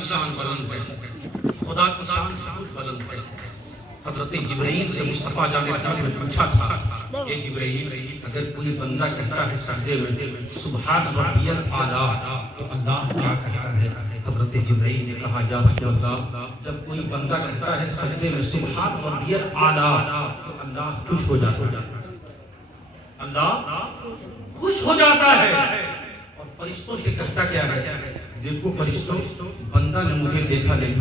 کی شان بلند ہے، خدا کی شان بہت بلند ہے۔ حضرت جبرائیل سے مصطفیٰ جان رحمت نے پوچھا تھا، اے جبرائیل اگر کوئی بندہ کہتا ہے سجدے میں سبحان ربی الاعلیٰ تو اللہ کیا کہتا ہے؟ حضرت جبرائیل نے کہا یا رسول اللہ جب کوئی بندہ کہتا ہے سجدے میں سبحان ربی الاعلیٰ تو اللہ خوش ہو جاتا ہے، اللہ خوش ہو جاتا ہے۔ اور فرشتوں سے کہتا کیا ہے؟ دیکھو فرشتوں، بندہ نے مجھے دیکھا نہیں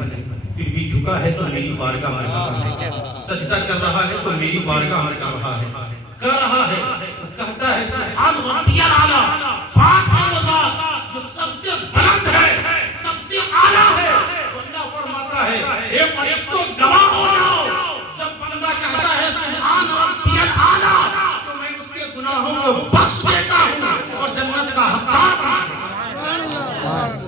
پھر بھی جھکا ہے تو میری بارگاہ میں جھکا ہے، سجدہ کر رہا ہے تو میری بارگاہ میں کر رہا ہے، کہتا ہے سبحان ربی الاعلیٰ، پاک ہے وہ ذات جو سب سے بلند ہے، سب سے اعلیٰ ہے۔ تو اللہ فرماتا ہے اے فرشتوں گواہ ہو جاؤ، جب بندہ کہتا ہے سبحان ربی الاعلیٰ تو میں اس کے گناہوں کو بخش دیتا ہوں اور جنت کا حقدار بناتا ہوں۔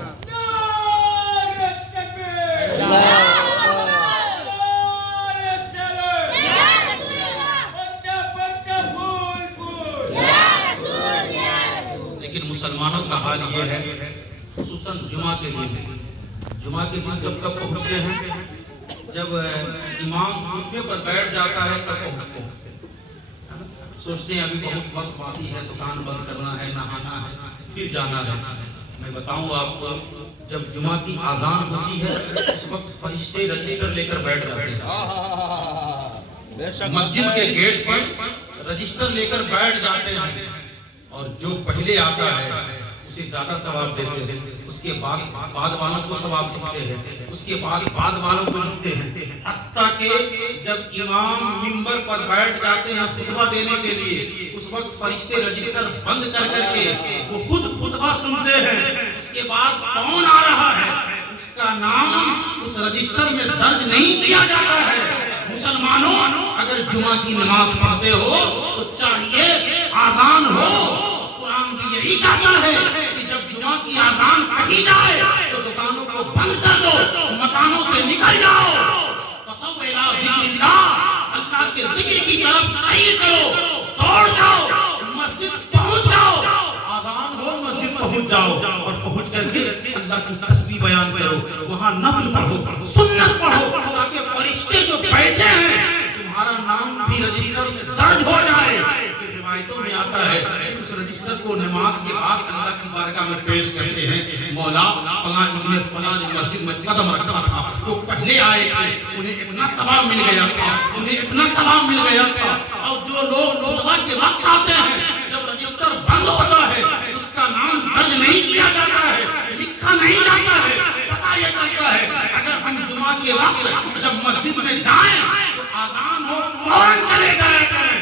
لیکن مسلمانوں کا حال یہ ہے، خصوصاً جمعہ کے دن سب کب پہنچتے ہیں؟ جب امام خطبے پر بیٹھ جاتا ہے تب پہنچتے ہیں، سوچتے ہیں ابھی بہت وقت باقی ہے، دکان بند کرنا ہے، نہانا ہے، پھر جانا ہے۔ میں بتاؤں آپ کو جب جمعہ کی اذان ہوتی ہے اس وقت فرشتے رجسٹر لے کر بیٹھ جاتے ہیں، مسجد کے گیٹ پر رجسٹر لے کر بیٹھ جاتے ہیں، اور جو پہلے آتا ہے اسے زیادہ ثواب دیتے ہیں، اس کے بعد والوں کو ثواب دیتے ہیں، اس کے بعد والوں کو لکھتے ہیں، حتیٰ کہ جب امام منبر پر بیٹھ جاتے ہیں خطبہ دینے کے لیے اس وقت فرشتے رجسٹر بند کر کے وہ خود خطبہ سنتے ہیں، اس کے بعد کون آ رہا ہے اس کا نام اس رجسٹر میں درج نہیں کیا جاتا ہے۔ مسلمانوں اگر جمعہ کی نماز پڑھتے ہو تو چاہیے آذان ہو، قرآن بھی یہی کہتا ہے کہ جب جمعہ کی آذان کہی جائے تو دکانوں کو بند کر دو، مکانوں سے نکل جاؤ، فصو الی ذکر اللہ، اللہ کے ذکر کی طرف سیر کرو، دوڑ جاؤ، مسجد پہنچ جاؤ، آذان ہو مسجد پہنچ جاؤ، اور پہنچ کر کے اللہ کی تسبیح بیان کرو، وہاں نفل پڑھو، سنت پڑھو، تاکہ فرشتے جو بیٹھے ہیں تمہارا نام بھی رجسٹر میں درج ہو جائے۔ پھر روایتوں میں آتا ہے اس رجسٹر کو نماز کے بعد اللہ کی بارگاہ میں پیش کرتے ہیں، مولا فلاں ابن فلاں نے مسجد میں قدم رکھا تھا، وہ پہلے آئے تھے، انہیں اتنا ثواب مل گیا تھا، اور جو لوگ خطبہ کے وقت آتے ہیں جب رجسٹر بند ہوتا ہے اس کا نام درج نہیں کیا جاتا ہے، لکھا نہیں جاتا ہے، پتہ یہ چلتا ہے اگر ہم جمعہ کے وقت جب مسجد میں جائیں تو آذان ہو فوراً چلے جایا کریں۔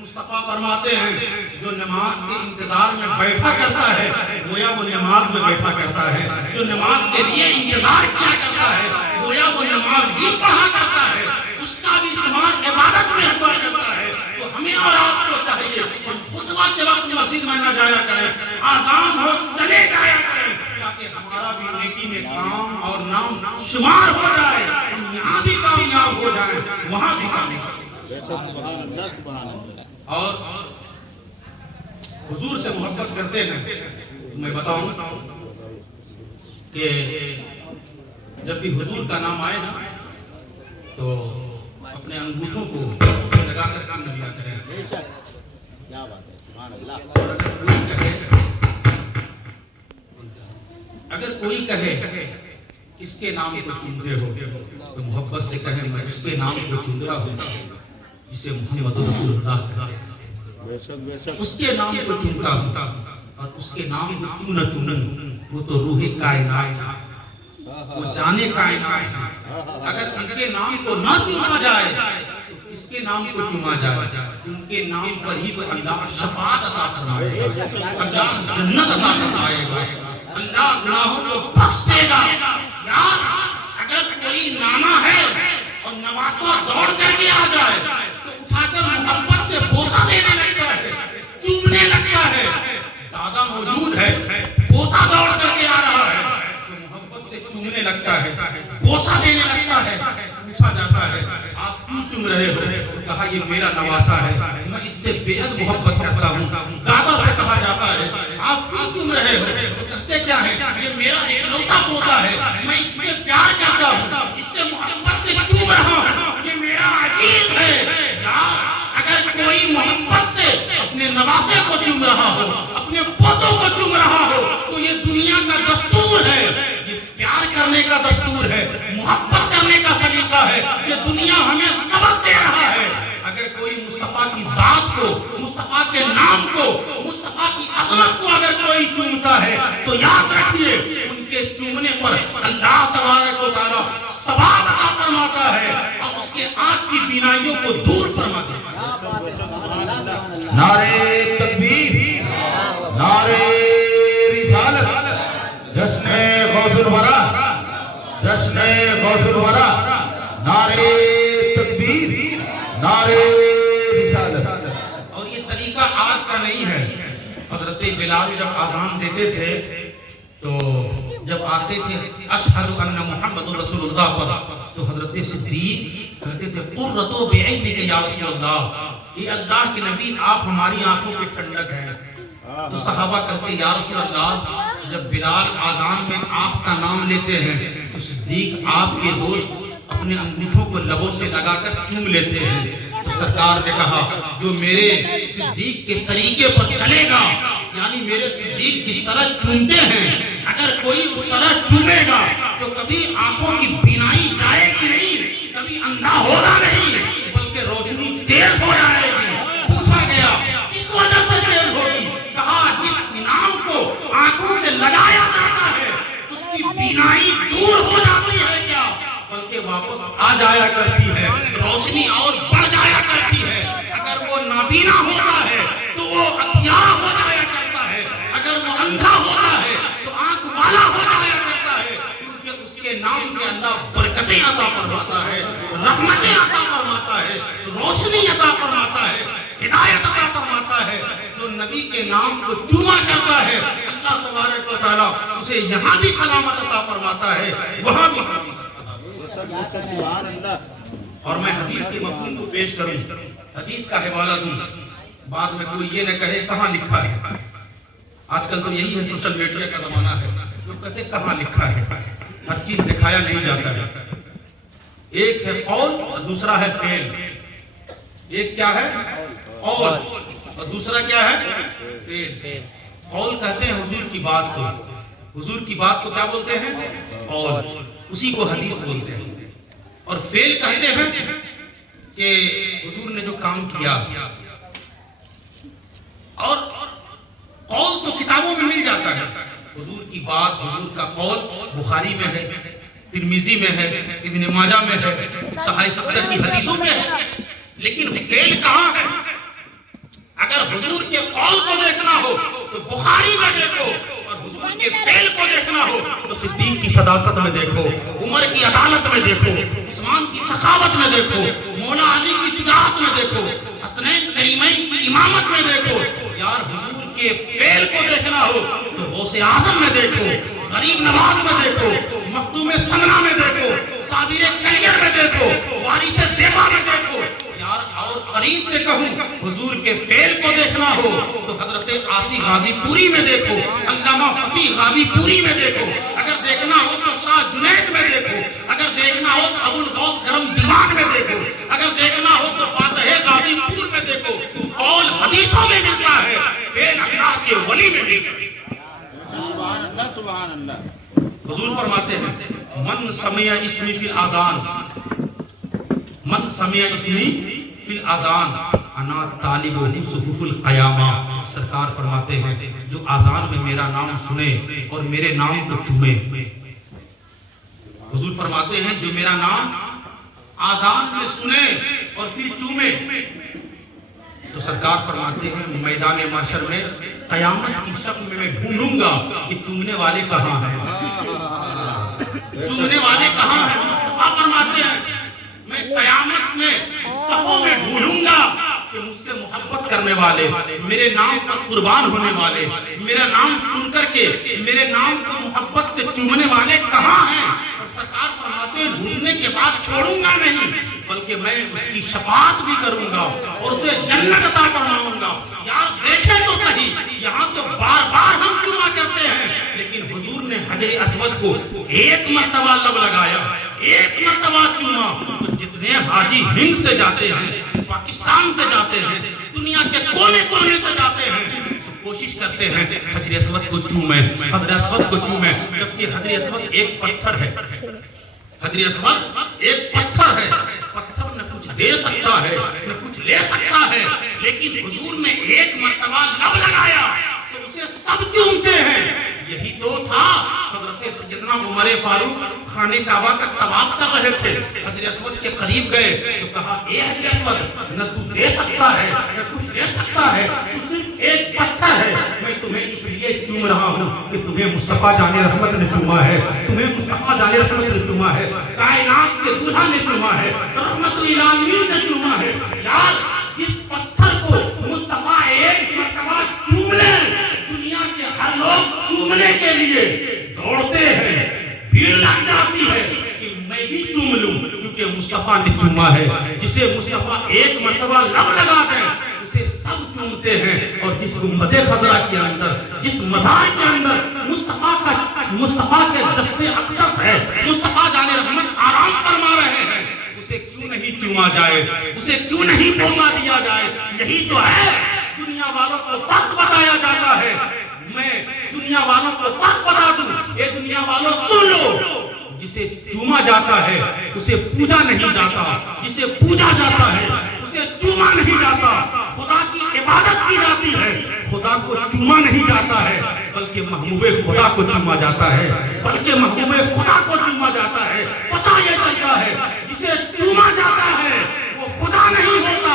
مصطفیٰ فرماتے ہیں جو نماز کے انتظار میں بیٹھا کرتا ہے گویا وہ نماز میں بیٹھا کرتا ہے، جو نماز کے لیے انتظار کیا کرتا ہے گویا وہ نماز بھی پڑھا کرتا ہے، اس کا بھی شمار عبادت میں ہوا کرتا ہے۔ تو ہمیں اور آپ کو چاہیے ہم خطبہ کے وقت مسجد میں نہ جایا کریں، آذان ہو چلے جایا کریں، تاکہ ہمارا بھی نیکی میں کام اور نام شمار ہو جائے، ہم یہاں بھی کامیاب ہو جائیں وہاں بھی کامیاب ہو جائیں۔ اور حضور سے محبت کرتے ہیں تو میں بتاؤں کہ جب بھی حضور کا نام آئے نا تو اپنے انگوٹھوں کو لگا کر کام لیا کریں۔ اگر کوئی کہے اس کے نام کو چنتے ہو تو محبت سے کہیں میں اس کے نام کو چنتا ہوں جسے محمد رسول اللہ کہتے ہیں، اس کے نام کو چنتا ہوں، اور اس کے نام کو کیوں نہ چنوں، وہ تو روح کائنات ہے، وہ جانے کائنات ہے۔ اگر ان کے نام کو نہ چنا جائے تو اس کے نام کو چنا جائے، ان کے نام پر ہی تو اللہ شفاعت عطا فرمائے گا، اللہ جنت عطا فرمائے گا، اللہ گناہوں کو بخش دے گا۔ یار اگر کوئی نانا ہے اور نواسا دوڑ کر کے آ جائے تو اٹھا کر محبت سے بوسہ دینے لگتا ہے، چومنے لگتا ہے، دادا موجود ہے پوتا دوڑ کر کے آ رہا ہے تو محبت سے چومنے لگتا ہے، بوسہ دینے لگتا ہے، پوچھا جاتا ہے آپ کیوں چوم رہے ہو؟ کہا یہ میرا نواسا ہے، میں اس سے بے حد محبت کرتا ہوں۔ دادا سے کہا جاتا ہے آپ کیوں چوم رہے ہو؟ تو کہتے کیا ہے یہ میرا اکلوتا پوتا ہے، میں اس کرنے کا دستور ہے، محبت کرنے کا سلیقہ ہے، یہ دنیا ہمیں سبق دے رہا ہے۔ اگر کوئی مصطفیٰ کی ذات کو، مصطفیٰ کے نام کو، مصطفیٰ کی عظمت کو اگر کوئی چومتا ہے تو یاد رکھیے ان کے چومنے پر اللہ تبارک و تعالیٰ ثواب عطا فرماتا ہے اور اس کے آنکھ کی بینائیوں کو دور فرما دیتا ہے۔ نعرہ تکبیر، نعرہ رسالت، جشن غوث الورا، جشن غوث الورا، نعرہ تکبیر، نعرہ رسالت۔ اور یہ طریقہ آج کا نہیں ہے۔ حضرت بلال جب آذان دیتے تھے تو جب آتے تھے اشہد ان محمد رسول اللہ پر تو حضرت صدیق کہتے تھے قرۃ بعینک یا رسول اللہ، یہ اللہ کے نبی آپ ہماری آنکھوں کی ٹھنڈک ہیں۔ تو صحابہ کہتے یا رسول اللہ جب بلال آذان میں آپ کا نام لیتے ہیں تو صدیق آپ کے دوست اپنے انگوٹھوں کو لبوں سے لگا کر چوم لیتے ہیں۔ تو سرکار نے کہا جو میرے صدیق کے طریقے پر چلے گا، یعنی میرے صدیق جس طرح چومتے ہیں، اگر کوئی اس طرح چومے گا تو کبھی آنکھوں کی بینائی جائے گی نہیں، کبھی اندھا ہوگا نہیں، بلکہ روشنی تیز ہو جائے گی۔ پوچھا گیا کس وجہ سے تیز ہوگی؟ کہا جس نام کو آنکھوں سے لگایا جاتا ہے اس کی بینائی دور ہو جاتی ہے کیا، بلکہ واپس آ جایا کرتی ہے، روشنی اور بڑھ جایا کرتی ہے۔ اگر وہ نابینا ہوتا ہے تو وہ عطیہ ہو جایا کرتا ہے، اگر وہ اندھا ہوتا ہے تو آنکھ والا ہو جایا کرتا ہے، کیونکہ اس کے نام سے اللہ برکتیں عطا فرماتا ہے، رحمتیں عطا فرماتا ہے، روشنی عطا فرماتا ہے، ہدایت عطا فرماتا ہے۔ جو نبی کے نام کو چوما کرتا ہے اللہ تبارک و تعالیٰ اسے یہاں بھی سلامت عطا فرماتا ہے، وہاں بھی اور میں حدیث کے مفہوم کو پیش کروں، حدیث کا حوالہ دوں، بعد میں کوئی یہ نہ کہے کہاں لکھا ہے۔ آج کل تو یہی ہے، سوشل میڈیا کا زمانہ ہے، لوگ کہتے کہاں لکھا ہے، ہر چیز دکھایا نہیں جاتا ہے۔ ایک ہے قول اور دوسرا ہے فعل۔ ایک کیا ہے؟ قول، اور دوسرا کیا ہے؟ فعل۔ قول کہتے ہیں حضور کی بات کو، حضور کی بات کو کیا بولتے ہیں؟ قول، اسی کو حدیث بولتے ہیں۔ اور فعل کہتے ہیں کہ حضور نے جو کام کیا، اور قول تو کتابوں میں مل جاتا ہے، حضور کی بات، حضور کا قول بخاری میں ہے، ترمذی میں ہے، ابن ماجہ میں ہے، صحیح ستہ کی حدیثوں میں ہے، لیکن فعل کہاں ہے؟ اگر حضور کے قول کو دیکھنا ہو تو بخاری میں دیکھو، اور حضور کے فعل کو دیکھنا ہو تو صدیق کی صداقت میں دیکھو، عمر کی عدالت میں دیکھو، عثمان کی سخاوت میں دیکھو، مولا علی کی شجاعت میں دیکھو، حسنین کریمین کی امامت میں دیکھو۔ یار حضور کے فعل کو دیکھنا ہو تو غوث اعظم میں دیکھو، غریب نواز میں دیکھو، مخدوم سمنا میں دیکھو، صابر کنگر میں دیکھو، وارث دیبا میں دیکھو۔ یار اور قریب سے کہوں حضور کے فعل کو دیکھنا ہو تو حضرت عاصی غازی پوری میں دیکھو، علامہ فصیح غازی پوری میں دیکھو، اگر دیکھنا ہو تو شاہ جنید میں دیکھو، اگر دیکھنا ہو تو ابو الغوث کرم دیوان میں دیکھو، اگر دیکھنا ہو تو فاتح غازی پور میں دیکھو۔ قول حدیثوں میں ملتا ہے، فعل اللہ کے ولی میں ملتا ہے۔ سبحان اللہ، سبحان اللہ۔ حضور فرماتے ہیں من سمع اسمی فی الاذان، من سمع اسمی فی الاذان انا طالب صفوف القیامہ۔ سرکار فرماتے ہیں جو آذان میں میرا نام سنے اور میرے نام کو چومے، حضور فرماتے ہیں جو میرا نام آذان میں سنے اور پھر چومے، تو سرکار فرماتے ہیں میدان محشر میں قیامت کی شکل میں ڈھونڈوں گا کہ چومنے والے کہاں ہیں، چومنے والے کہاں ہیں۔ مصطفیٰ فرماتے ہیں میں قیامت میں صفوں میں ڈھونڈوں گا کہ مجھ سے محبت کرنے والے، میرے نام پر قربان ہونے والے، میرا نام سن کر کے میرے نام کو محبت سے چومنے والے کہاں ہیں۔ اور سرکار فرماتے ہیں ڈھونڈنے کے بعد چھوڑوں گا نہیں، بلکہ میں اس کی شفاعت بھی کروں گا اور اسے جنت عطا فرماؤں گا۔ یار دیکھیں تو صحیح، یہاں تو بار بار ہم چوما کرتے ہیں، لیکن حضور نے حجر اسود کو ایک مرتبہ لب لگایا، ایک مرتبہ چوما، تو جتنے حاجی ہند سے جاتے ہیں، پاکستان سے جاتے ہیں، دنیا کے کونے کونے سے جاتے ہیں، تو کوشش کرتے ہیں حجر اسود کو چومیں، حجر اسود کو چومیں، جبکہ حجر اسود ایک پتھر ہے، حجر اسود ایک پتھر ہے، پتھر نہ کچھ دے سکتا ہے نہ کچھ لے سکتا ہے، لیکن حضور نے ایک مرتبہ لب لگایا تو اسے سب چومتے ہیں۔ یہی تو تھا حضرت سیدنا عمر فاروق خانہ کعبہ کا طواف کر رہے تھے، حجر اسود کے قریب گئے تو کہا اے حجر اسود نہ تو دے سکتا ہے نہ کچھ لے سکتا ہے، تو صرف ایک پتھر ہے، میں تمہیں اس لیے چوم رہا ہوں کہ تمہیں مصطفیٰ جان رحمت نے چوما ہے، تمہیں مصطفیٰ جان رحمت نے چوما ہے، کائنات کے دولہا نے چوما ہے، رحمت للعالمین نے چوما ہے۔ یار جس پتھر کو مصطفیٰ ایک مرتبہ چوم لیں، دنیا کے ہر لوگ چومنے کے لیے دوڑتے ہیں، بھیڑ لگ جاتی ہے کہ میں بھی چوم لوں، کیونکہ مصطفیٰ نے چوما ہے۔ جسے مصطفیٰ ایک مرتبہ لب لگا دیں اسے سب چومتے ہیں، اور جس گنبد خضرا کے اندر، جس مزار کے اندر مصطفیٰ کے جسد اقدس ہے، مصطفیٰ جان رحمت آرام فرما رہے ہیں، اسے کیوں نہیں چوما جائے، اسے کیوں نہیں بوسا دیا جائے؟ یہی تو ہے دنیا والوں کو فرق بتایا جاتا ہے۔ میں دنیا والوں کو فرق بتا دوں، اے دنیا والوں سن لو، جسے چوما جاتا ہے اسے پوجا نہیں جاتا، جسے پوجا جاتا ہے اسے چوما نہیں جاتا۔ خدا کی عبادت کی جاتی ہے، خدا کو چوما نہیں جاتا ہے، بلکہ محبوب خدا کو چوما جاتا ہے، بلکہ محبوب خدا کو چوما جاتا ہے۔ پتہ یہ چلتا ہے جسے چوما جاتا ہے وہ خدا نہیں ہوتا،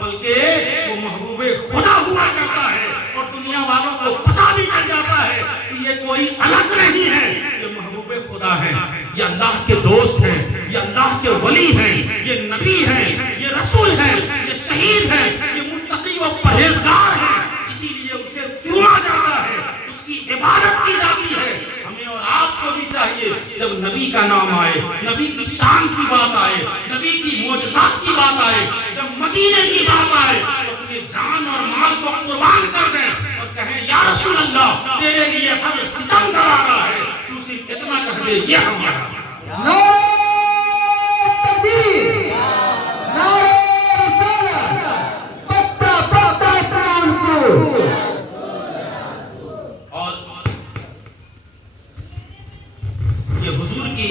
بلکہ وہ محبوب خدا ہوا کرتا ہے، اور دنیا والوں کو پتہ بھی چل جاتا ہے کہ یہ کوئی الگ نہیں ہے، یہ محبوب خدا ہے، یہ اللہ کے دوست ہیں، یہ اللہ کے ولی ہیں، یہ نبی ہیں، یہ رسول ہیں، یہ شہید ہیں، یہ متقی و پرہیزگار ہیں، اسی لیے اسے چوما جاتا ہے، اس کی عبادت کی جاتی ہے۔ ہمیں اور آپ کو بھی چاہیے جب نبی کا نام آئے، نبی کی شان کی بات آئے، نبی کی معجزات کی بات آئے، جب مدینے کی بات آئے تو اپنے جان اور مال کو قربان کر دیں اور کہیں یا رسول اللہ تیرے لیے ہم ستم گوارا ہے، تو صرف اتنا کہہ دے یہ ہمارا۔ نعرہ تکبیر، نعرہ رسالت، پتہ پتہ سلطانپور۔ اور یہ حضور کی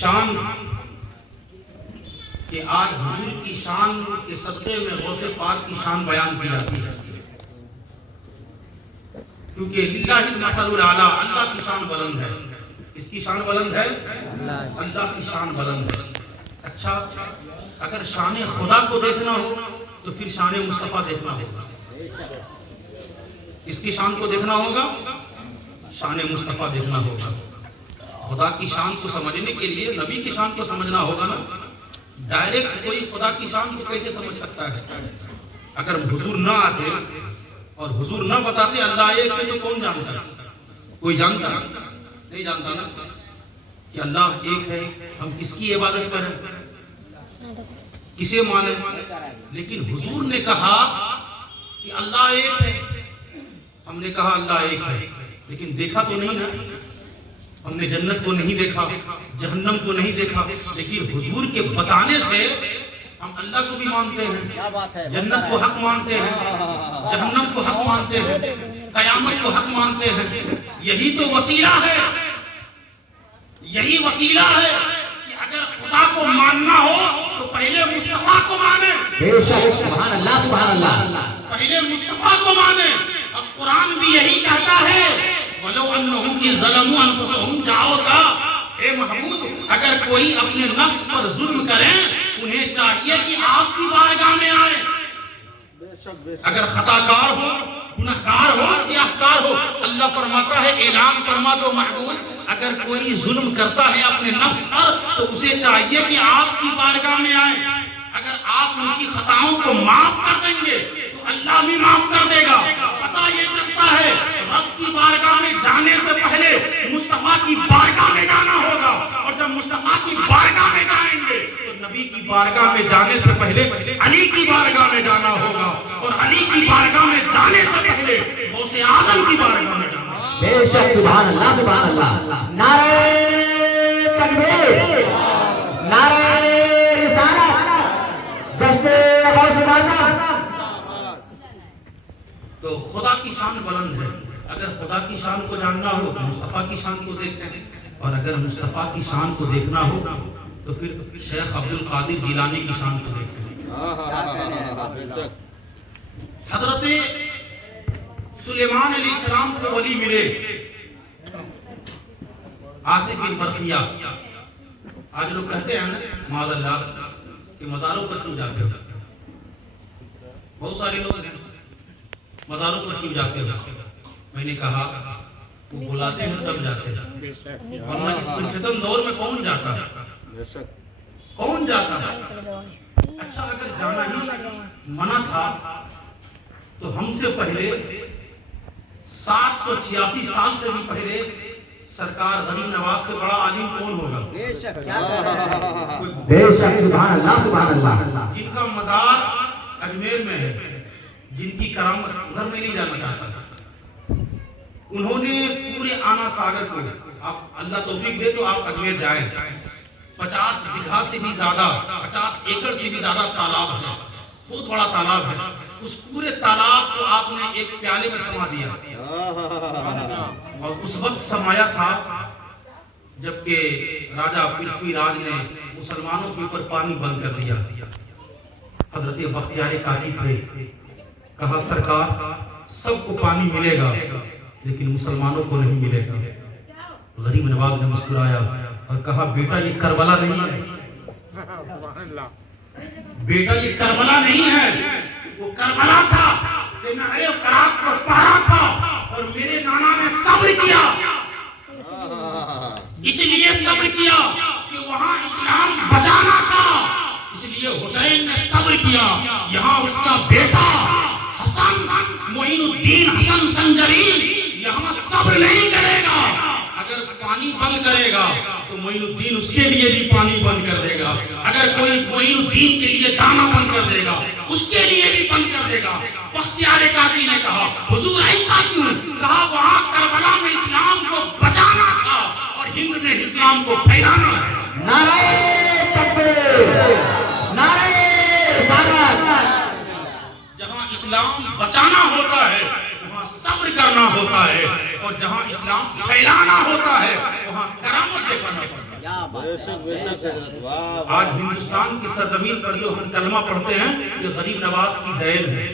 شان کہ آج حضور کی شان کے صدقے میں غوث پاک کی شان بیان کی جاتی ہے، کیونکہ للہ المثل الاعلیٰ، اللہ کی شان بلند ہے۔ اس کی شان بلند ہے، اللہ کی شان بلند ہے۔ اچھا اگر شان خدا کو دیکھنا ہو تو پھر شان مصطفیٰ دیکھنا ہوگا، اس کی شان کو دیکھنا ہوگا، شان مصطفیٰ دیکھنا ہوگا۔ خدا کی شان کو سمجھنے کے لیے نبی کی شان کو سمجھنا ہوگا نا۔ ڈائریکٹ کوئی خدا کی شان کو کیسے سمجھ سکتا ہے؟ اگر حضور نہ آتے اور حضور نہ بتاتے اللہ ایک ہے تو کون جانتا؟ کوئی جانتا نہیں جانتا نا کہ اللہ ایک ہے، ہم کس کی عبادت کریں، کسے مانیں؟ لیکن حضور نے کہا کہ اللہ ایک ہے، ہم نے کہا اللہ ایک ہے، لیکن دیکھا تو نہیں نا، ہم نے جنت کو نہیں دیکھا، جہنم کو نہیں دیکھا، لیکن حضور کے بتانے سے ہم اللہ کو بھی مانتے ہیں، جنت کو حق مانتے ہیں، جہنم کو حق مانتے ہیں، قیامت کو حق مانتے ہیں۔ یہی تو وسیلہ ہے، یہی وسیلہ ہے کہ اگر خدا کو ماننا ہو تو پہلے مصطفیٰ کو مانیں، بے شک، سبحان اللہ، سبحان اللہ، پہلے مصطفیٰ کو مانیں۔ اب قرآن بھی یہی کہتا ہے وَلَوْ أَنَّهُمْ إِذْ ظَلَمُوا أَنفُسَهُمْ جاؤ کا، اے محبوب اگر کوئی اپنے نفس پر ظلم کرے انہیں چاہیے کہ آپ کی بارگاہ میں آئے، اگر خطا کار ہو، گناہگار ہو، سیاہکار ہو، اللہ فرماتا ہے اعلان فرما دو محبوب اگر کوئی ظلم کرتا ہے اپنے نفس پر تو اسے چاہیے کہ آپ کی بارگاہ میں آئے، اگر آپ ان کی خطاؤں کو معاف کر دیں گے تو اللہ بھی معاف کر دے گا۔ پتہ یہ چلتا ہے رب کی بارگاہ میں جانے سے پہلے مصطفیٰ کی بارگاہ میں جانا ہوگا، اور جب مصطفیٰ کی بارگاہ میں جائیں گے تو نبی کی بارگاہ میں جانے سے پہلے علی کی بارگاہ میں جانا ہوگا، اور علی کی بارگاہ میں جانے سے پہلے غوث اعظم کی بارگاہ میں جانا ہوگا۔ بے شک، سبحان اللہ، سبحان اللہ، نعرہ تکبیر، نعرہ رسالت، جشن غوث اعظم۔ شان بلند ہے. اگر خدا کی شان کو جاننا ہو تو مصطفیٰ کی شان کو دیکھیں, اور اگر مصطفیٰ کی شان کو دیکھنا ہو تو پھر شیخ عبد القادر جیلانی کی شان کو دیکھیں. حضرت سلیمان علیہ السلام کو ولی ملے, آصف بن برقیہ. آج لوگ کہتے ہیں نا معاذ اللہ کہ مزاروں پر کیوں جاتے ہو, بہت سارے لوگ ہیں مزاروں پر کیوں جاتے ہو. میں نے کہا وہ بلاتے ہیں تب جاتے ہیں, ورنہ اس پرفتن دور میں کون جاتا ہے, کون جاتا ہے. اچھا اگر جانا ہی منع تھا تو ہم سے پہلے 786 سال سے بھی پہلے سرکار غریب نواز سے بڑا عالم کون ہوگا؟ بے شک, سبحان اللہ سبحان اللہ. جن کا مزار اجمیر میں ہے, جن کی کرامت گھر میں نہیں جانا چاہتا, انہوں نے پورے آنا ساگر کو, آپ اللہ توفیق دے تو آپ اجمیر جائیں, 50 بیگھہ سے بھی زیادہ, 50 ایکڑ سے بھی زیادہ تالاب ہے, بہت بڑا تالاب ہے. اس پورے تالاب کو آپ نے ایک پیالے میں سما دیا, اور اس وقت سمایا تھا جبکہ راجہ پرتھوی راج نے مسلمانوں کے اوپر پانی بند کر دیا. حضرت بختیار کاکی تھے, کہا سرکار سب کو پانی ملے گا لیکن مسلمانوں کو نہیں ملے گا. غریب نواز نے مسکرایا اور کہا بیٹا یہ کربلا نہیں ہے, بیٹا یہ کربلا نہیں ہے, وہ کربلا تھا کہ نہر فرات پر پارا تھا اور میرے نانا نے صبر کیا, اس لیے صبر کیا کہ وہاں اسلام بچانا تھا, اس لیے حسین نے صبر کیا. یہاں اس کا بیٹا حسن معین الدین حسن سنجری یہاں صبر نہیں کرے گا. اگر پانی بند کرے گا تو معین الدین اس کے لیے بھی پانی بند کر دے گا, اگر کوئی معین الدین کے لیے دانا بند کر دے گا اس کے لیے بھی بند کر دے گا. بختیار کاکی نے کہا حضور ایسا کیوں؟ کہا وہاں کربلا میں اسلام کو بچانا تھا اور ہند میں اسلام کو پھیلانا ہے. نعرہ تکبیر, نعرہ رسالت. جہاں اسلام بچانا ہوتا ہے وہاں صبر کرنا ہوتا ہے, اور جہاں اسلام پھیلانا ہوتا ہے وہاں کرامت دکھانا ہوتا ہے. آج ہندوستان کی سرزمین پر جو ہم کلمہ پڑھتے ہیں یہ غریب نواز کی دین ہے.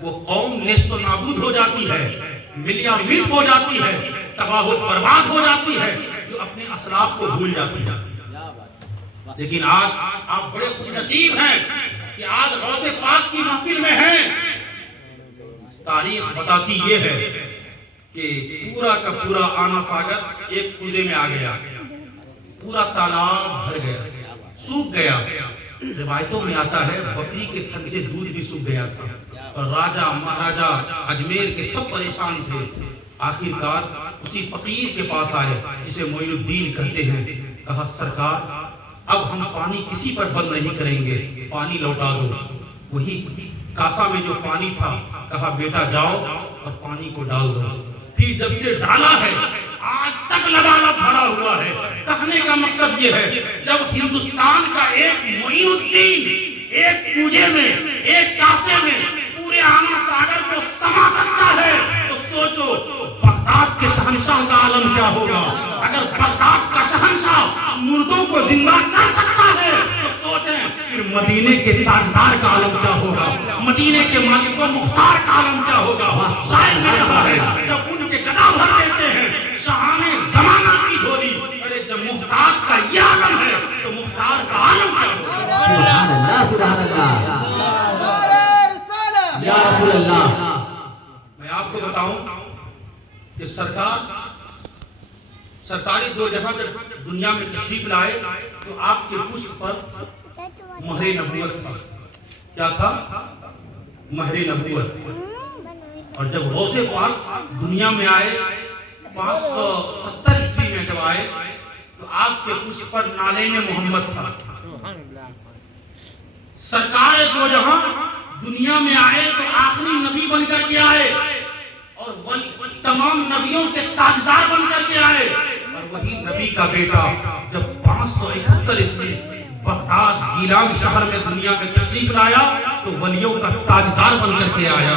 وہ قوم نیست و نابود ہو جاتی ہے, ملیا میٹ ہو جاتی ہے, تباہ و برباد ہو جاتی ہے, جو اپنے اسلاف کو بھول جاتی ہے. لیکن آج آپ بڑے خوش نصیب ہیں کہ آج غوث پاک کی محفل میں ہیں. تاریخ بتاتی یہ ہے کہ پورا کا پورا آنا ساگر ایک کوزے میں آ گیا, پورا تالاب بھر گیا, سوکھ گیا. روایتوں میں آتا ہے بکری کے تھن سے دودھ بھی سوکھ گیا تھا, اور راجہ مہاراجہ اجمیر کے سب پریشان تھے. آخر کار اسی فقیر کے پاس آئے جسے معین الدین کہتے ہیں. کہا سرکار اب ہم پانی کسی پر بند نہیں کریں گے, پانی لوٹا دو. وہی کاسا میں جو پانی تھا کہا بیٹا جاؤ اور پانی کو ڈال دو. پھر جب سے ڈالا ہے آج تک لبالب بھرا ہوا ہے. کہنے کا مقصد یہ ہے جب ہندوستان کا ایک معین الدین ایک کوجے میں ایک کاسے میں پورے آنا ساگر کو سما سکتا ہے تو سوچو بغداد کے شہنشاہ کا عالم کیا ہوگا. اگر بغداد کا شہنشاہ مردوں کو زندہ کر سکتا ہے تو سوچیں پھر مدینے کے تاجدار کا عالم کیا ہوگا, مدینے کے مالک و مختار کا عالم کیا ہوگا. شاعر نے کہا ہے جب ان کے گدا بھر دیتے ہیں شاہان زمانہ کی جھولی, ارے جب محتاج کا یہ عالم ہے تو مختار کا عالم کیا ہوگا. سبحان اللہ سبحان اللہ. یا رسول اللہ. میں آپ کو بتاؤں کہ سرکاری دو جگہ جب دنیا میں تشریف لائے تو آپ کے پشت پر مہر نبوت تھا. کیا تھا؟ مہر نبوت. اور جب غوث پاک دنیا میں آئے 570 عیسوی میں جب آئے تو آپ کے پشت پر نالین محمد تھا. سرکار دو جہاں دنیا میں آئے تو آخری نبی بن کر کے آئے اور تمام نبیوں کے تاجدار بن کر کے آئے. اور وہی نبی کا بیٹا جب 571 عیسوی بغداد گیلان شہر میں دنیا میں تشریف لایا تو ولیوں کا تاجدار بن کر کے آیا.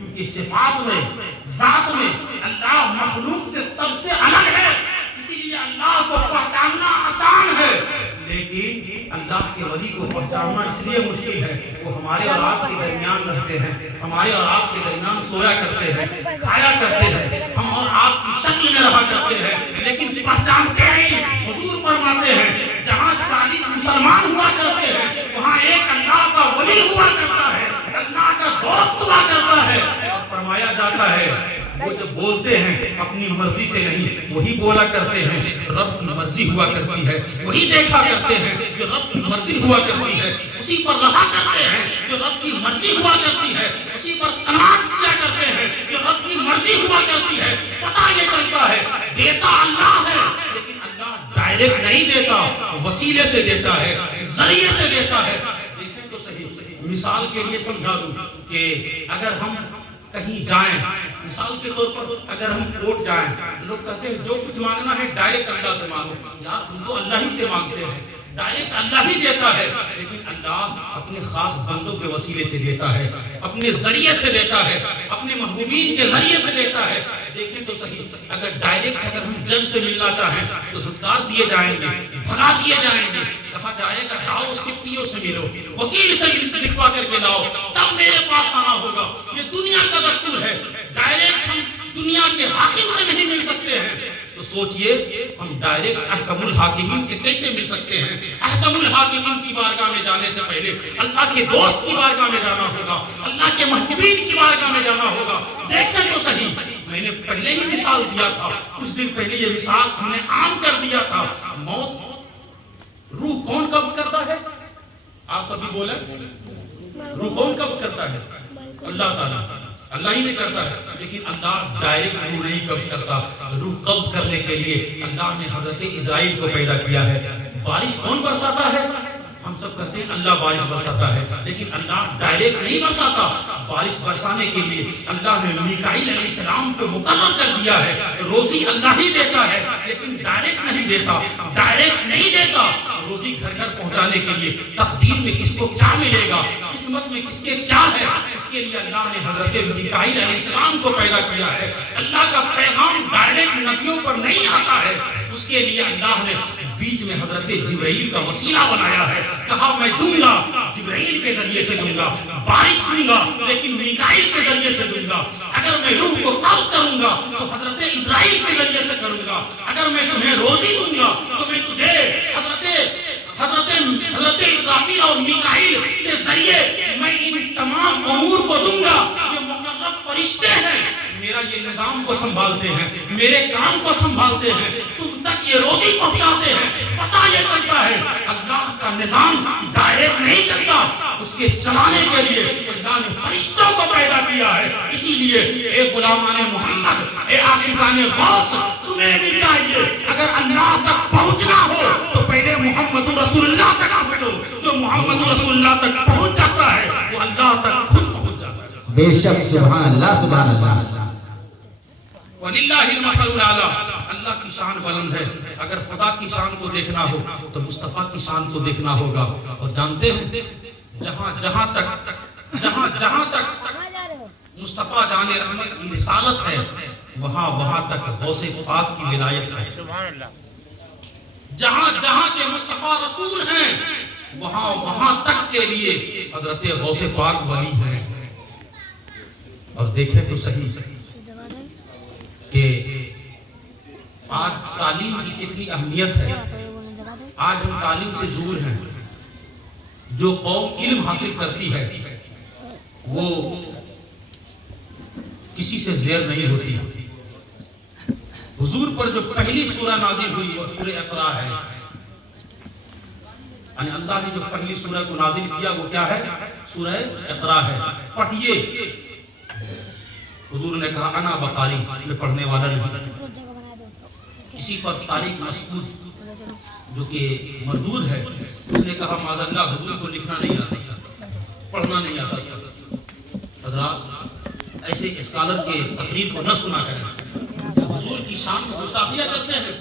کیونکہ صفات میں، ذات میں اللہ مخلوق سے سب سے الگ ہے، اسی لیے اللہ کو پہچاننا آسان ہے، لیکن اللہ کے ولی کو پہچاننا اس لیے مشکل ہے، وہ ہمارے اور آپ کے درمیان رہتے ہیں، ہمارے اور آپ کے درمیان سویا کرتے ہیں، کھایا کرتے ہیں، ہم اور آپ کی شکل میں رہا کرتے ہیں، لیکن پہچانتے نہیں۔ حضور فرماتے ہیں جہاں 40 مسلمان ہوا کرتے ہیں وہاں ایک اللہ کا ولی ہوا کرتا ہے، اللہ کا دوست ہوا کرتا ہے، اور فرمایا جاتا ہے وہ جب بولتے ہیں اپنی مرضی سے نہیں، وہی بولا کرتے ہیں رب کی مرضی ہوا کرتی ہے، وہی دیکھا کرتے ہیں جو رب کی مرضی ہوا کرتی ہے، اسی پر رہا کرتے ہیں جو رب کی مرضی ہوا کرتی ہے، اسی پر قناعت کیا کرتے ہیں جو رب کی مرضی ہوا کرتی ہے۔ پتہ یہ چلتا ہے دیتا اللہ ہے، لیکن اللہ ڈائریکٹ نہیں دیتا، وسیلے سے دیتا ہے، ذریعے سے دیتا ہے۔ دیکھیں تو صحیح، مثال کے لیے سمجھا دوں کہ اگر ہم کہیں جائیں، مثال کے طور پر اگر ہم کوٹ جائیں، لوگ کہتے ہیں جو کچھ مانگنا ہے ڈائریکٹ اللہ سے مانگو، یار ہم تو اللہ ہی سے مانگتے ہیں، ڈائریکٹ اللہ ہی دیتا ہے، لیکن اللہ اپنے خاص بندوں کے وسیلے سے دیتا ہے، اپنے ذریعے سے دیتا ہے، اپنے محبوبین کے ذریعے سے دیتا ہے۔ دیکھیں تو صحیح، اگر ڈائریکٹ اگر ہم جج سے ملنا چاہیں تو دھتکار دیے جائیں گے، بھگا دیے جائیں گے، کہا جائے گا جاؤ اس کے پیو سے ملو، وکیل سے لکھوا کر کے لاؤ تب میرے پاس آنا ہوگا۔ یہ دنیا کا دستور ہے، ڈائریکٹ ہم دنیا کے حاکم سے نہیں مل سکتے ہیں۔ تو سوچئے ہم ڈائریکٹ احکم الحاکمین سے کیسے مل سکتے ہیں؟ احکم الحاکمین کی بارگاہ میں جانے سے پہلے اللہ کے دوست کی بارگاہ میں جانا ہوگا، اللہ کے محبوبین کی بارگاہ میں جانا ہوگا۔ دیکھیں تو صحیح، میں نے پہلے ہی مثال دیا تھا، کچھ دن پہلے یہ مثال ہم نے عام کر دیا تھا۔ موت، روح کون قبض کرتا ہے؟ آپ سبھی بولیں، روح کون قبض کرتا ہے؟ اللہ تعالیٰ، اللہ ہی نے کرتا ہے، لیکن اللہ ڈائریکٹ روح نہیں قبض کرتا۔ روح قبض کرنے کے لیے اللہ نے حضرت اسرائیل کو پیدا کیا ہے۔ بارش کون برساتا ہے؟ ہم سب کہتے ہیں اللہ بارش برساتا ہے، لیکن اللہ ڈائریکٹ نہیں برساتا۔ بارش برسانے کے لیے اللہ نے میکائیل علیہ السلام کو مقرر کر دیا ہے۔ روزی اللہ ہی دیتا ہے، لیکن ڈائریکٹ نہیں دیتا، ڈائریکٹ نہیں دیتا۔ روزی گھر گھر پہنچانے کے لیے تقدیر میں کس کو کیا ملے گا، قسمت میں کس کے کیا ہے، اس کے لیے اللہ نے حضرت میکائیل علیہ السلام کو پیدا کیا ہے۔ اللہ کا پیغام ڈائریکٹ نبیوں پر نہیں آتا ہے، اس کے لیے اللہ نے بیچ میں حضرت جبرائیل کا وسیلہ بنایا ہے۔ کہا میں دوں گا، جبرائیل کے ذریعے سے دوں گا، بارش دوں گا لیکن میکائیل کے ذریعے سے دوں گا۔ اگر میں روح کو قبض کروں گا تو حضرت اسرائیل کے ذریعے سے کروں گا۔ اگر میں تمہیں روزی دوں گا تو میں تجھے حضرت اسرافیل اور میکائیل کے ذریعے میں ان تمام امور کو دوں گا۔ یہ مقرر فرشتے ہیں، میرا یہ نظام کو سنبھالتے ہیں، میرے کام کو سنبھالتے ہیں، تم تک یہ روزی پہنچاتے ہیں۔ پتہ یہ چلتا ہے اللہ کا نظام ڈائریکٹ نہیں چلتا، اس کے چلانے کے لیے اللہ نے فرشتوں کو پیدا کیا ہے۔ اسی لیے اے غلامان محمد، اے عاشقان غوث، تمہیں بھی چاہیے اگر اللہ تک پہنچنا ہو تو پہلے محمد رسول اللہ تک پہنچو۔ جو محمد رسول اللہ تک پہنچ جاتا ہے وہ اللہ تک خود پہنچ جاتا ہے۔ بے شک، سبحان اللہ، سبحان اللہ۔ وَلِلَّهِ الْمَثَلُ الْأَعْلَىٰ، اللہ کی شان بلند ہے۔ اگر خدا کی شان کو دیکھنا ہو تو مصطفیٰ کی شان کو دیکھنا ہوگا۔ اور جانتے ہیں جہاں تک مصطفیٰ جان رحمت کی رسالت ہے وہاں تک غوث پاک کی ولایت ہے۔ جہاں کے مصطفیٰ رسول ہیں وہاں تک کے لیے حضرت غوث پاک ولی ہیں۔ اور دیکھیں تو صحیح کہ آج تعلیم کی کتنی اہمیت ہے۔ آج ہم تعلیم سے دور ہیں۔ جو قوم علم حاصل کرتی ہے وہ کسی سے زیر نہیں ہوتی۔ حضور پر جو پہلی سورہ نازل ہوئی وہ سورہ اقرا ہے، یعنی اللہ نے جو پہلی سورہ کو نازل کیا وہ کیا ہے؟ سورہ اقرا ہے، پڑھیے۔ حضور نے کہا انا بقاری، میں پڑھنے والا نہیں۔ اسی پر طارق مسعود جو کہ مردود ہے، اس نے کہا معاذ اللہ حضور کو لکھنا نہیں آتا تھا، پڑھنا نہیں آتا تھا۔ حضرات ایسے اسکالر کے تقریر کو نہ سنا کریں، حضور کی شان کو گستاخیاں کرتے ہیں۔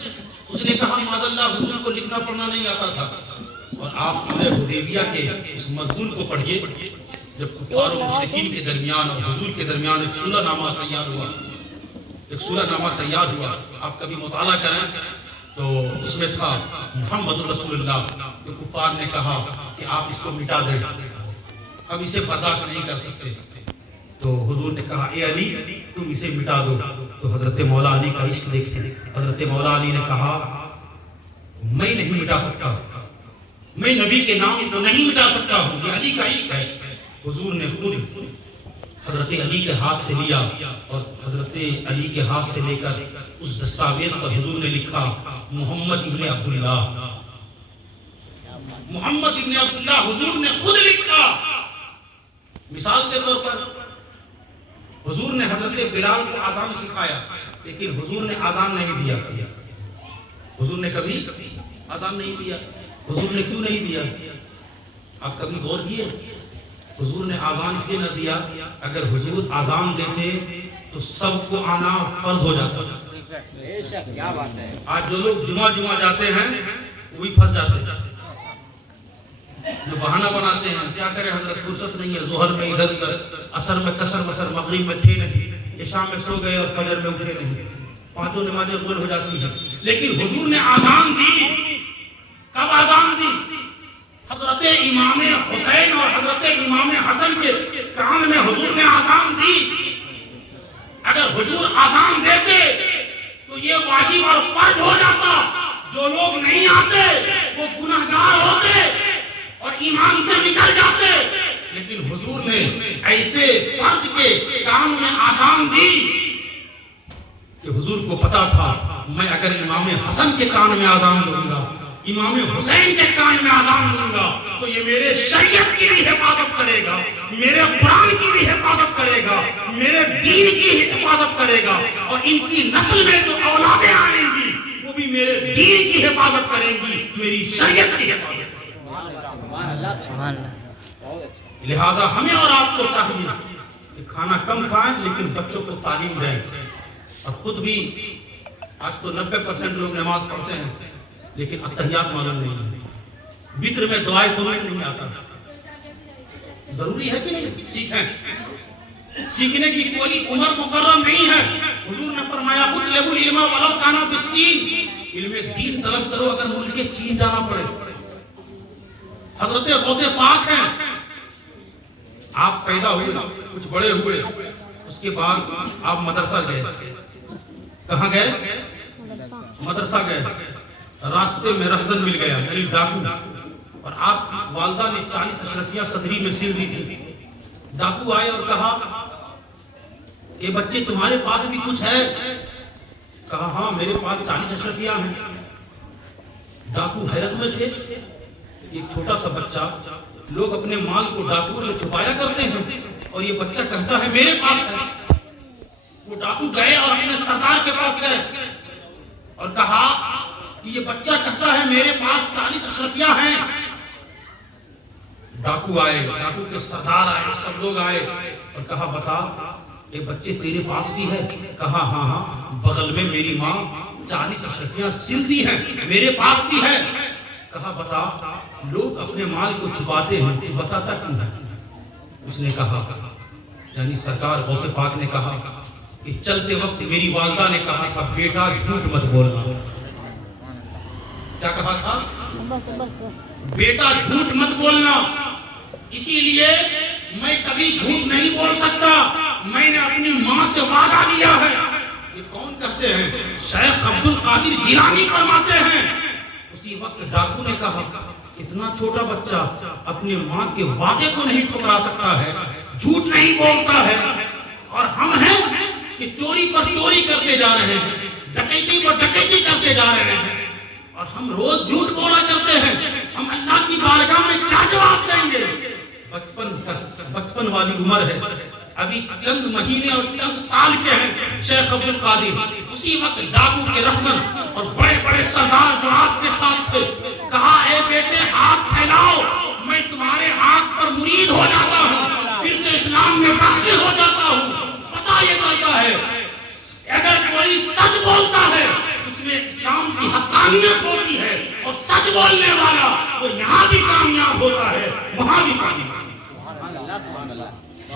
اس نے کہا معاذ اللہ حضور کو لکھنا پڑھنا نہیں آتا تھا۔ اور آپ سورہ حدیبیہ کے اس مضمون کو پڑھیے، جب کفار و مشرکین کے درمیان اور حضور کے درمیان ایک صلح نامہ تیار ہوا، آپ کبھی مطالعہ کریں تو اس میں تھا محمد رسول اللہ، کہ کفار نے کہا کہ آپ اس کو مٹا دیں، ہم اسے برداشت نہیں کر سکتے۔ تو حضور نے کہا اے علی تم اسے مٹا دو۔ تو حضرت مولا علی کا عشق دیکھیں، حضرت مولا علی نے کہا میں نہیں مٹا سکتا، میں نبی کے نام کو نہیں مٹا سکتا ہوں، یہ علی کا عشق ہے۔ حضور نے خود حضرت علی کے ہاتھ سے لیا اور حضرت علی کے ہاتھ سے لے کر اس دستاویز پر حضور نے لکھا محمد ابن عبداللہ، محمد ابن عبداللہ حضور نے خود لکھا۔ مثال کے طور پر حضور نے حضرت بلال کو آذان سکھایا، لیکن حضور نے آذان نہیں دیا۔ حضور نے کبھی آذان نہیں دیا۔ حضور نے کیوں نہیں دیا؟ آپ کبھی غور کیے؟ حضور نے آذان اس لیے نہ دیا، اگر حضور آذان دیتے تو سب کو آنا فرض ہو جاتا۔ کیا بات ہے۔ آج جو لوگ جمعہ جاتے ہیں وہ بھی پھنس جاتے ہیں، جو بہانہ بناتے ہیں کیا کریں حضرت فرصت نہیں ہے، ظہر میں ادھر ادھر، عصر میں کسر مسر، مغرب میں تھے نہیں، عشاء میں سو گئے اور فجر میں اٹھے نہیں، پانچوں نمازیں غل ہو جاتی ہیں۔ لیکن حضور نے آذان دی، کب آذان دی؟ حضرت امام حسین اور حضرت امام حسن کے کان میں حضور نے آذان دی۔ اگر حضور آذان دیتے تو یہ واجب اور فرض ہو جاتا، جو لوگ نہیں آتے وہ گناہگار ہوتے اور ایمان سے نکل جاتے۔ لیکن حضور نے ایسے فرد کے کان میں آذان دی کہ حضور کو پتا تھا میں اگر امام حسن کے کان میں آذان دوں گا، امام حسین کے کان میں آذان دوں گا تو یہ میرے شریعت کی بھی حفاظت کرے گا، میرے قرآن کی بھی حفاظت کرے گا، میرے دین کی حفاظت کرے گا، اور ان کی نسل میں جو اولادیں آئیں گی وہ بھی میرے دین کی حفاظت کریں گی، میری شریعت کی حفاظت کریں گی۔ لہذا ہمیں اور آپ کو چاہیے کہ کھانا کم کھائیں لیکن بچوں کو تعلیم دیں، اور خود بھی آج تو 90% لوگ نماز پڑھتے ہیں لیکن اتحیات معلوم نہیں ہے، وطر میں دعائے قنوت نہیں آتا۔ ضروری ہے کہ نہیں سیکھیں؟ سیکھنے کی کوئی عمر مقرر نہیں ہے۔ حضور نے فرمایا اطلبوا العلم ولو کان بالصین، علم دین طلب کرو اگر ملک چین جانا پڑے۔ حضرت غوث پاک ہیں، آپ پیدا ہوئے، کچھ بڑے ہوئے، اس کے بعد آپ مدرسہ گئے۔ کہاں گئے؟ مدرسہ گئے۔ راستے میں رہزن مل گیا، یعنی ڈاکو، اور آپ کی والدہ نے 40 اشرفیاں صدری میں سل دی تھی۔ ڈاکو آئے اور کہا کہ بچے تمہارے پاس بھی کچھ ہے؟ کہا ہاں میرے پاس 40 اشرفیاں ہیں۔ ڈاکو حیرت میں تھے، ایک چھوٹا سا بچہ، لوگ اپنے مال کو ڈاکو سے چھپایا کرتے ہیں اور یہ بچہ کہتا ہے میرے پاس ہے۔ وہ ڈاکو گئے اور اپنے سردار کے پاس گئے اور کہا کہ یہ بچہ کہتا ہے میرے پاس 40 اشرفیاں ہیں۔ ڈاکو آئے، ڈاکو کے سردار آئے، سب لوگ آئے اور کہا بتا یہ بچے تیرے پاس بھی ہے؟ کہا ہاں ہاں، بغل میں میری ماں 40 اشرفیاں سلتی ہیں، میرے پاس بھی ہے۔ کہا بتا لوگ اپنے مال کو چھپاتے ہیں تو بتاتا کیوں ہے؟ اس نے کہا، یعنی سرکار غوث پاک نے کہا کہ چلتے وقت میری والدہ نے کہا تھا بیٹا جھوٹ مت بولنا۔ کیا کہا تھا؟ بیٹا جھوٹ مت بولنا۔ اسی لیے میں کبھی جھوٹ نہیں بول سکتا، میں نے اپنی ماں سے وعدہ لیا ہے۔ یہ کون کہتے ہیں؟ شیخ عبد القادر جیلانی فرماتے ہیں۔ اسی وقت ڈاکو نے کہا اتنا چھوٹا بچہ اپنی ماں کے وعدے کو نہیں ٹھکرا سکتا ہے، جھوٹ نہیں بولتا ہے، اور ہم ہیں کہ چوری پر چوری کرتے جا رہے ہیں، ڈکیتی پر ڈکیتی کرتے جا رہے ہیں، اور ہم روز جھوٹ بولا کرتے ہیں۔ ہم اللہ کی بارگاہ میں کیا جواب دیں گے؟ بچپن والی عمر ہے، ابھی چند مہینے اور چند سال کے ہیں شیخ عبد القادر۔ اسی وقت ڈاکو کے رہزن اور بڑے بڑے سردار جو آپ کے ساتھ تھے، کہا اے بیٹے ہاتھ پھیلاؤ، میں تمہارے ہاتھ پر مرید ہو جاتا ہوں، پھر سے اسلام میں داخل ہو جاتا ہوں۔ پتہ یہ چلتا ہے اگر کوئی سچ بولتا ہے اس میں اسلام کی حقانیت ہوتی ہے، اور سچ بولنے والا وہ یہاں بھی کامیاب ہوتا ہے وہاں بھی کامیاب ہوتا ہے۔